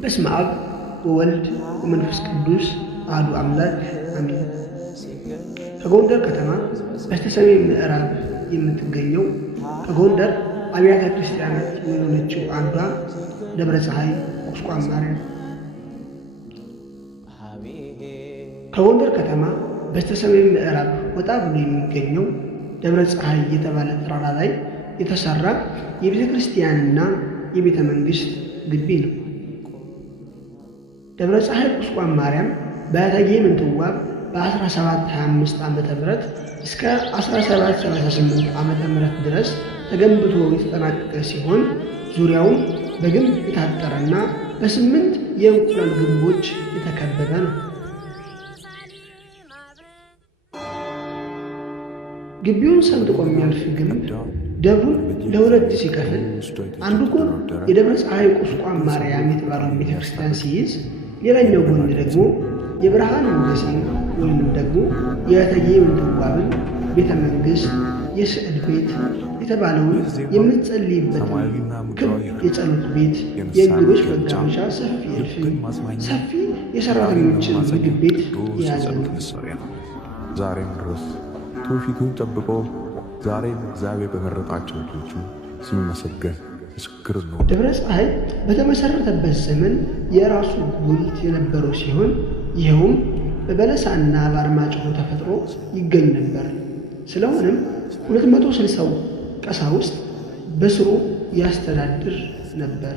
በስመ አብ ወወልድ ወመንፈስ ቅዱስ አሐዱ አምላክ አሜን። ከጎንደር ከተማ በስተሰሜን ምዕራብ የምትገኘው ከጎንደር አብያተ ክርስቲያናት የሆነችው አንዷ ደብረ ፀሐይ ቁስቋም ማርያም ከጎንደር ከተማ በስተሰሜን ምዕራብ ወጣ ብሎ የሚገኘው ደብረ ፀሐይ የተባለ ተራራ ላይ የተሰራ የቤተ ክርስቲያንና የቤተ መንግሥት ግቢ ነው። ደብረ ፀሐይ ቁስቋም ማርያም በእቴጌ ምንትዋብ በ1725 ዓመተ ምህረት እስከ 1738 ዓመተ ምህረት ድረስ ተገንብቶ የተጠናቀቀ ሲሆን ዙሪያውን በግንብ የታጠረና በ8 የእንቁላል ግንቦች የተከበበ ነው። ግቢውን ሰንጥቆ የሚያልፍ ግንብ ደቡን ለሁለት ሲከፍል አንዱ ጎን የደብረ ፀሐይ ቁስቋም ማርያም የተባለው ቤተክርስቲያን ሲይዝ፣ ሌላኛው ጎን ደግሞ የብርሃን ሞገሴን ወይም ደግሞ የእቴጌ ምንትዋብን ቤተ መንግሥት የስዕል ቤት የተባለውን የምትጸልይበትን ክብ የጸሎት ቤት፣ የእንግዶች መጋበዣ ሰፊ እልፍኝ፣ ሰፊ የሠራተኞችን ምግብ ቤት የያዘ ነው። ዛሬም ድረስ ትውፊቱን ጠብቆ ዛሬም እግዚአብሔር በመረጣቸው ልጆቹ ሲመሰገን ምስክር ነው። ደብረ ፀሐይ በተመሠረተበት ዘመን የራሱ ጉልት የነበረው ሲሆን ይኸውም በበለሳና በአርማጭሆ ተፈጥሮ ይገኝ ነበር። ስለሆነም 260 ቀሳውስት በስሩ ያስተዳድር ነበር።